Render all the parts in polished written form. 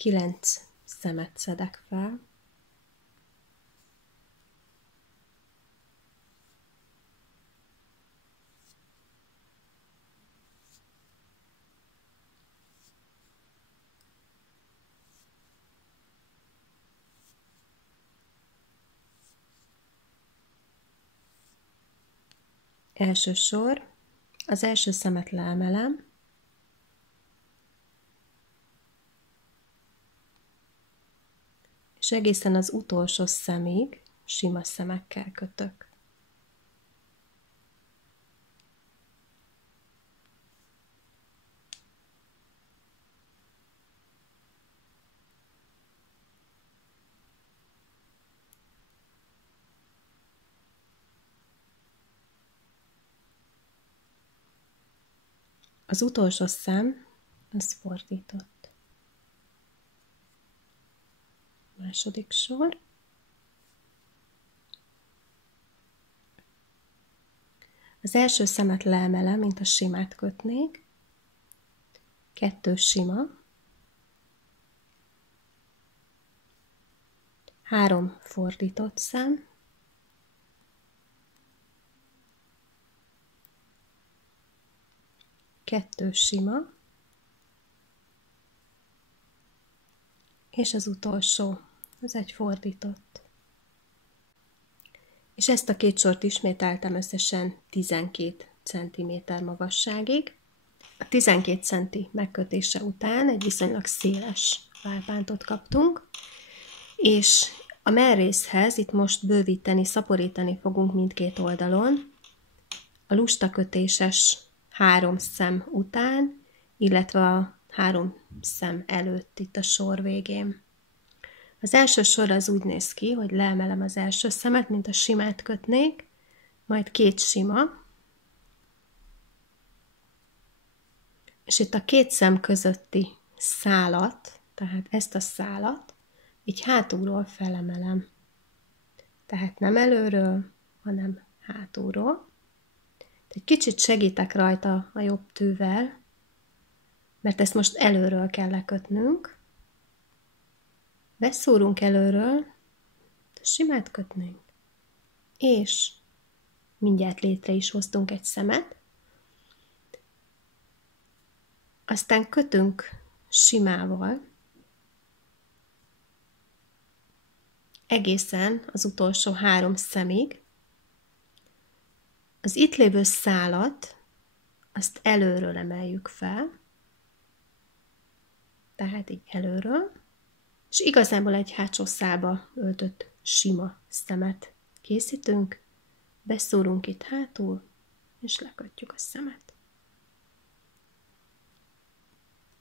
9 szemet szedek fel. Első sor, az első szemet leemelem, és egészen az utolsó szemig sima szemekkel kötök. Az utolsó szem, az fordított. Második sor. Az első szemet leemelem, mint a simát kötnék. 2 sima. 3 fordított szem. 2 sima. És az utolsó, az egy fordított. És ezt a 2 sort ismételtem összesen 12 cm magasságig. A 12 cm megkötése után egy viszonylag széles válpántot kaptunk, és a mellrészhez itt most bővíteni, szaporítani fogunk mindkét oldalon, a lustakötéses 3 szem után, illetve a 3 szem előtt itt a sor végén. Az első sor az úgy néz ki, hogy leemelem az első szemet, mint a simát kötnék, majd 2 sima, és itt a 2 szem közötti szálat, tehát ezt a szálat, így hátulról felemelem. Tehát nem előről, hanem hátulról. Egy kicsit segítek rajta a jobb tűvel, mert ezt most előről kell lekötnünk. Beszúrunk előről, simát kötnénk, és mindjárt létre is hoztunk egy szemet. Aztán kötünk simával, egészen az utolsó 3 szemig. Az itt lévő szálat, azt előről emeljük fel, tehát így előről, és igazából egy hátsó szálba öltött sima szemet készítünk, beszúrunk itt hátul, és lekötjük a szemet.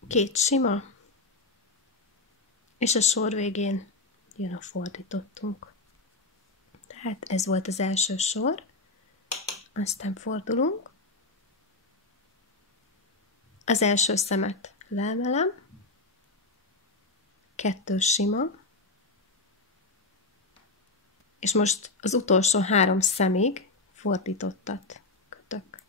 2 sima, és a sor végén jön a fordítottunk. Tehát ez volt az első sor, aztán fordulunk, az első szemet leemelem, 2 sima, és most az utolsó 3 szemig fordítottat kötök.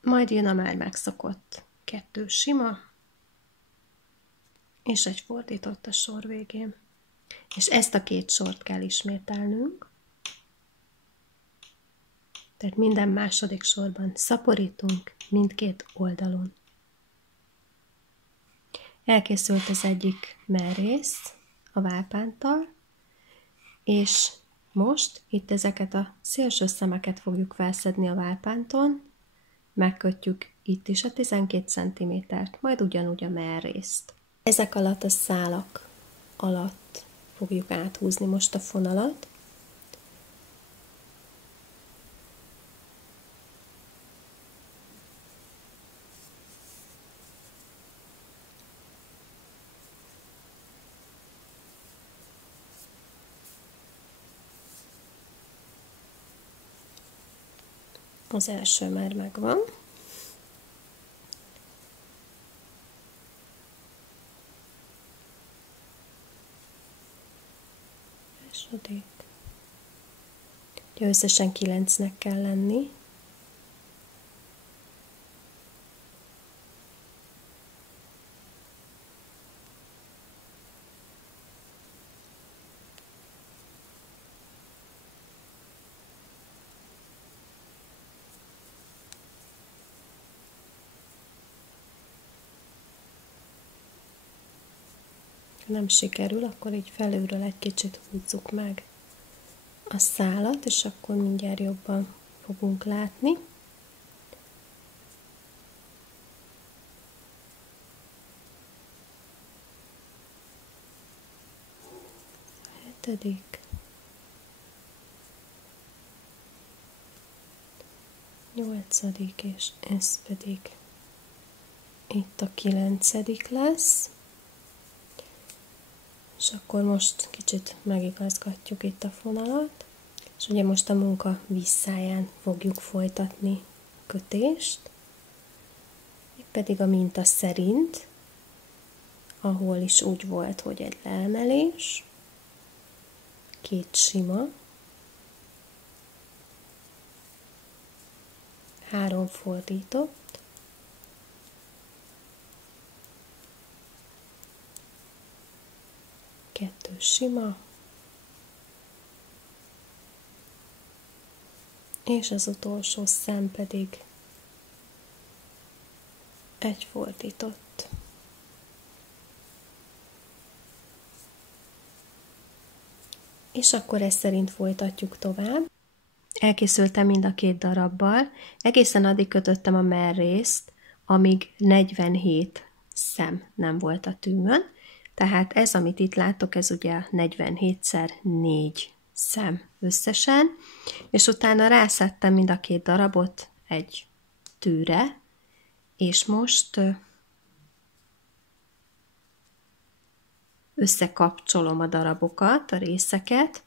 Majd jön a már megszokott 2 sima, és egy fordított a sor végén. És ezt a 2 sort kell ismételnünk. Tehát minden második sorban szaporítunk mindkét oldalon. Elkészült az egyik mellrész a válpánttal, és most itt ezeket a szélső szemeket fogjuk felszedni a válpánton, megkötjük itt is a 12 cm-t, majd ugyanúgy a mellrészt. Ezek alatt a szálak alatt fogjuk áthúzni most a fonalat. Az első már megvan. Második. Összesen 9-nek kell lenni. Ha nem sikerül, akkor így felülről egy kicsit húzzuk meg a szálat, és akkor mindjárt jobban fogunk látni. Hetedik. 8. és ez pedig itt a 9. lesz. És akkor most kicsit megigazgatjuk itt a fonalat, és ugye most a munka visszáján fogjuk folytatni a kötést, itt pedig a minta szerint, ahol is úgy volt, hogy egy leemelés, 2 sima, 3 fordított, 2 sima, és az utolsó szem pedig egy fordított. És akkor ezt szerint folytatjuk tovább. Elkészültem mind a 2 darabbal, egészen addig kötöttem a mellrészt, amíg 47 szem nem volt a tűmön, tehát ez, amit itt látok, ez ugye 47x4 szem összesen, és utána rászettem mind a 2 darabot egy tűre, és most összekapcsolom a darabokat, a részeket,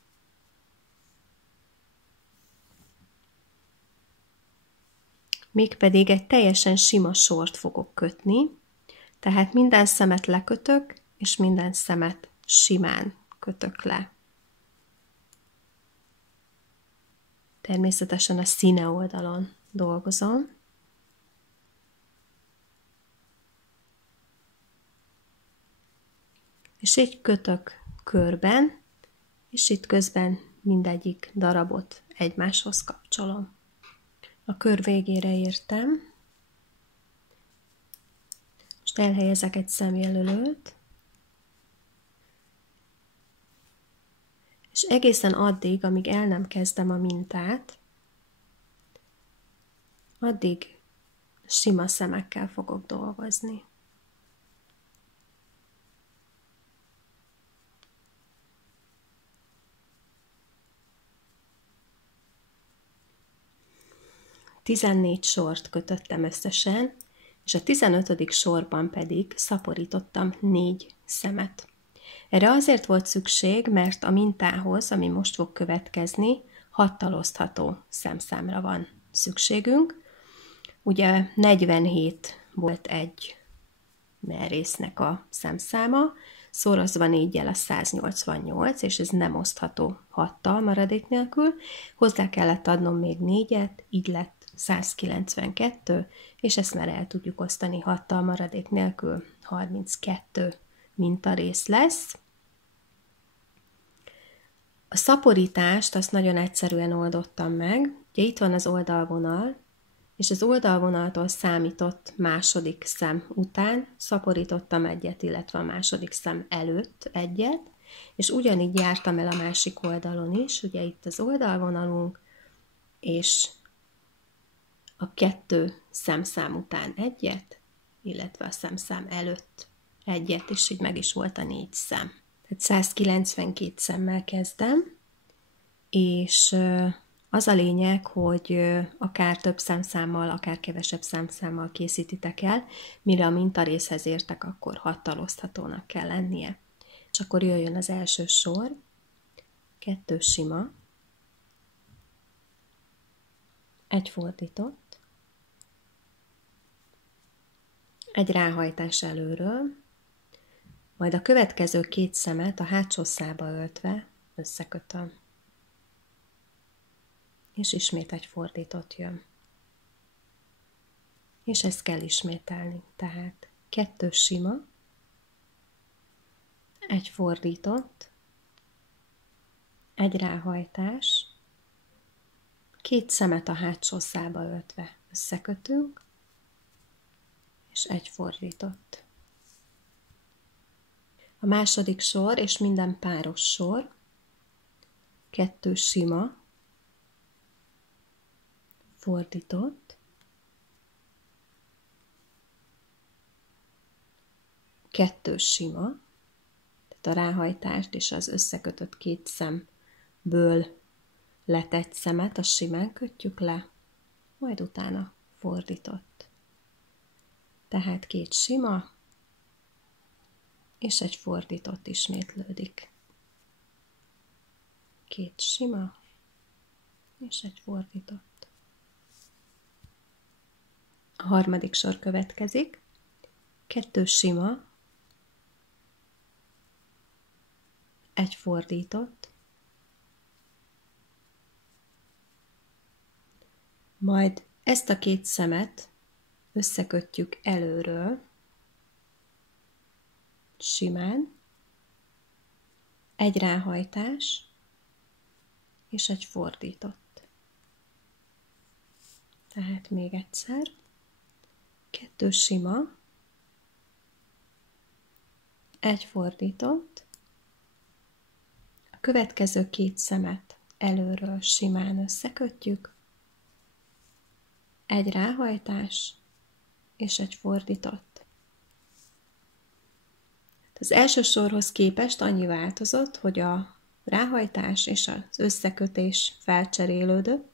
mégpedig egy teljesen sima sort fogok kötni, tehát minden szemet lekötök, és minden szemet simán kötök le. Természetesen a színe oldalon dolgozom. És így kötök körben, és itt közben mindegyik darabot egymáshoz kapcsolom. A kör végére értem. Most elhelyezek egy szemjelölőt, és egészen addig, amíg el nem kezdem a mintát, addig sima szemekkel fogok dolgozni. Tizennégy sort kötöttem összesen, és a 15. sorban pedig szaporítottam 4 szemet. Erre azért volt szükség, mert a mintához, ami most fog következni, 6 talosztható szemszámra van szükségünk. Ugye 47 volt egy mellrésznek a szemszáma, szorozva 4-jel a 188, és ez nem osztható 6-tal maradék nélkül. Hozzá kellett adnom még 4-et, így lett 192, és ezt már el tudjuk osztani 6-tal maradék nélkül, 32 mintarész lesz. A szaporítást azt nagyon egyszerűen oldottam meg. Ugye itt van az oldalvonal, és az oldalvonaltól számított második szem után szaporítottam egyet, illetve a második szem előtt egyet, és ugyanígy jártam el a másik oldalon is, ugye itt az oldalvonalunk, és a 2 szemszám után egyet, illetve a szemszám előtt egyet, és így meg is volt a 4 szem. Tehát 192 szemmel kezdem, és az a lényeg, hogy akár több szemszámmal, akár kevesebb szemszámmal készítitek el, mire a mintarészhez értek, akkor 6 taloszthatónak kell lennie. És akkor jöjjön az első sor, 2 sima, egy fordított, egy ráhajtás előről, majd a következő 2 szemet a hátsó szálba öltve összekötöm. és ismét egy fordított jön. És ezt kell ismételni. Tehát 2 sima, egy fordított, egy ráhajtás, 2 szemet a hátsó szálba öltve összekötünk, és egy fordított. A második sor és minden páros sor, 2 sima, fordított, 2 sima, tehát a ráhajtást és az összekötött 2 szemből letett szemet a simán kötjük le, majd utána fordított. Tehát 2 sima, és egy fordított ismétlődik. 2 sima, és egy fordított. A harmadik sor következik. 2 sima, egy fordított, majd ezt a 2 szemet összekötjük előről, simán, egy ráhajtás, és egy fordított. Tehát még egyszer, 2 sima, egy fordított, a következő 2 szemet előről simán összekötjük, egy ráhajtás, és egy fordított. Az első sorhoz képest annyi változott, hogy a ráhajtás és az összekötés felcserélődött,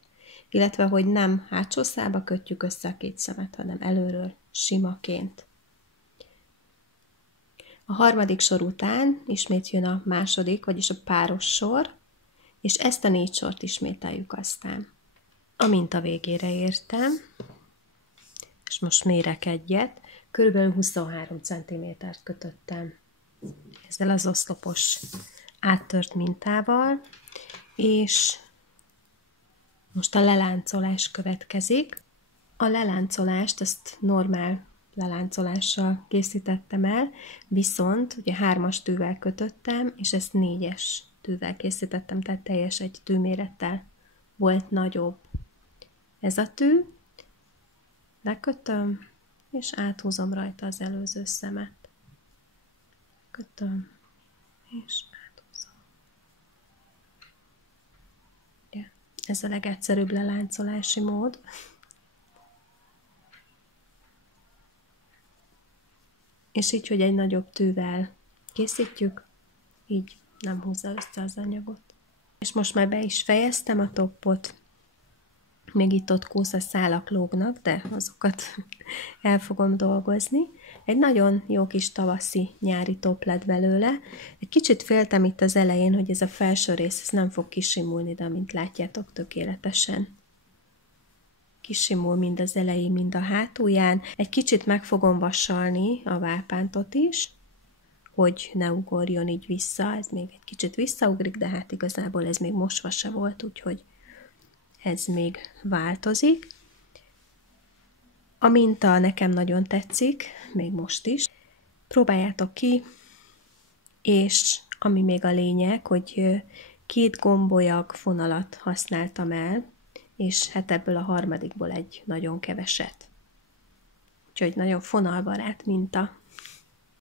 illetve hogy nem hátsó szálba kötjük össze a 2 szemet, hanem előről simaként. A harmadik sor után ismét jön a második, vagyis a páros sor, és ezt a 4 sort ismételjük aztán. A minta végére értem, és most mérek egyet, körülbelül 23 cm-t kötöttem ezzel az oszlopos áttört mintával, és most a leláncolás következik. A leláncolást, ezt normál leláncolással készítettem el, viszont ugye 3-as tűvel kötöttem, és ezt 4-es tűvel készítettem, tehát teljes egy tűmérettel volt nagyobb. Ez a tű, lekötöm, és áthúzom rajta az előző szemet. Kötöm, és áthúzom. Ja, ez a legegyszerűbb leláncolási mód. És így, hogy egy nagyobb tűvel készítjük, így nem húzza össze az anyagot. És most már be is fejeztem a toppot. Még itt-ott kószaszálak lógnak, de azokat el fogom dolgozni. Egy nagyon jó kis tavaszi nyári topp lett belőle. Egy kicsit féltem itt az elején, hogy ez a felső rész ez nem fog kisimulni, de amint látjátok, tökéletesen kisimul mind az elején, mind a hátulján. Egy kicsit meg fogom vasalni a válpántot is, hogy ne ugorjon így vissza. Ez még egy kicsit visszaugrik, de hát igazából ez még mosva se volt, úgyhogy ez még változik. A minta nekem nagyon tetszik, még most is. Próbáljátok ki, és ami még a lényeg, hogy 2 gombolyag fonalat használtam el, és hát ebből a harmadikból egy nagyon keveset. Úgyhogy nagyon fonalbarát minta.